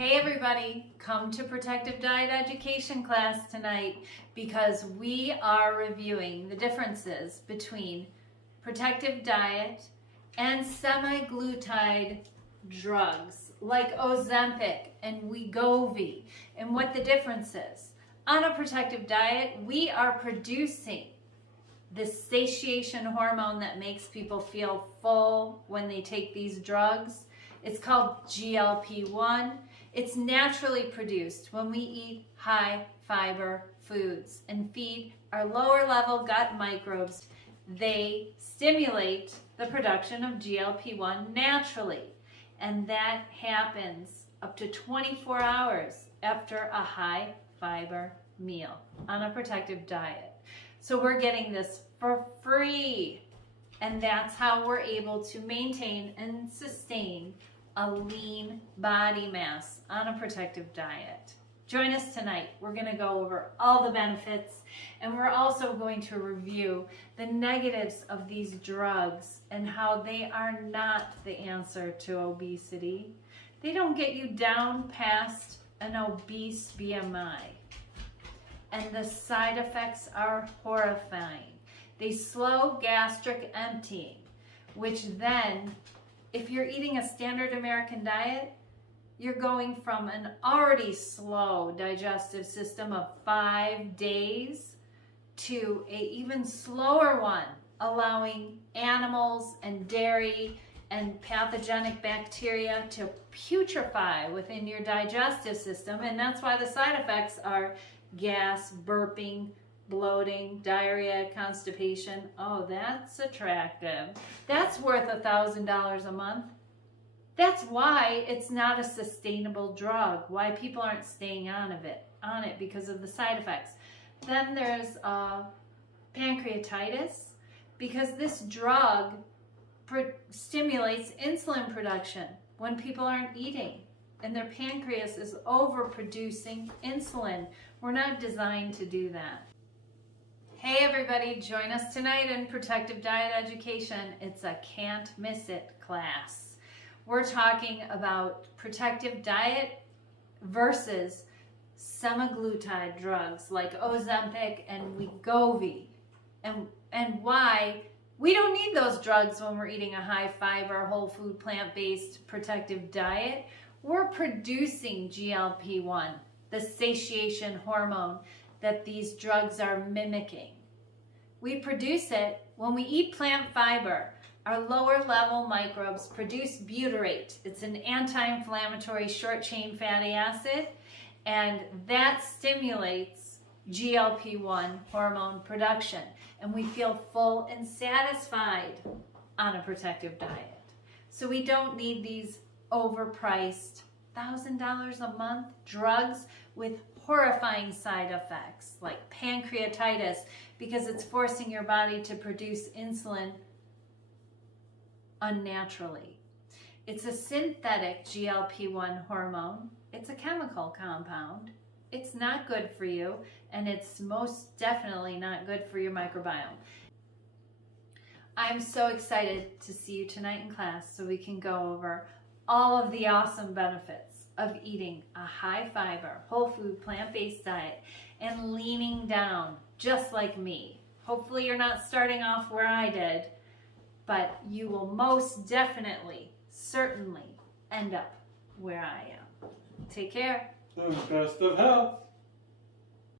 Hey everybody, come to Protective Diet Education class tonight because we are reviewing the differences between protective diet and semaglutide drugs like Ozempic and Wegovy and what the difference is. On a protective diet, we are producing the satiation hormone that makes people feel full when they take these drugs. It's called GLP-1. It's naturally produced when we eat high fiber foods and feed our lower level gut microbes. They stimulate the production of GLP-1 naturally, and that happens up to 24 hours after a high fiber meal on a protective diet. So we're getting this for free, and that's how we're able to maintain and sustain a lean body mass on a protective diet. Join us tonight. We're going to go over all the benefits, and we're also going to review the negatives of these drugs and how they are not the answer to obesity. They don't get you down past an obese BMI. And the side effects are horrifying. They slow gastric emptying, which then, if you're eating a standard American diet, you're going from an already slow digestive system of 5 days to an even slower one, allowing animals and dairy and pathogenic bacteria to putrefy within your digestive system. And that's why the side effects are gas, burping, bloating, diarrhea, constipation. Oh, that's attractive. That's worth $1,000 a month. That's why it's not a sustainable drug, why people aren't staying on it because of the side effects. Then there's pancreatitis, because this drug stimulates insulin production when people aren't eating, and their pancreas is overproducing insulin. We're not designed to do that. Hey everybody, join us tonight in Protective Diet Education. It's a can't miss it class. We're talking about protective diet versus semaglutide drugs like Ozempic and Wegovy, and why we don't need those drugs when we're eating a high fiber, whole food, plant-based protective diet. We're producing GLP-1, the satiation hormone that these drugs are mimicking. We produce it when we eat plant fiber. Our lower level microbes produce butyrate. It's an anti-inflammatory short chain fatty acid, and that stimulates GLP-1 hormone production, and we feel full and satisfied on a protective diet. So we don't need these overpriced $1,000 a month drugs with horrifying side effects like pancreatitis, because it's forcing your body to produce insulin unnaturally. It's a synthetic GLP-1 hormone. It's a chemical compound. It's not good for you, and it's most definitely not good for your microbiome. I'm so excited to see you tonight in class so we can go over all of the awesome benefits of eating a high fiber, whole food, plant-based diet and leaning down just like me. Hopefully you're not starting off where I did, but you will most definitely, certainly end up where I am. Take care. The best of health.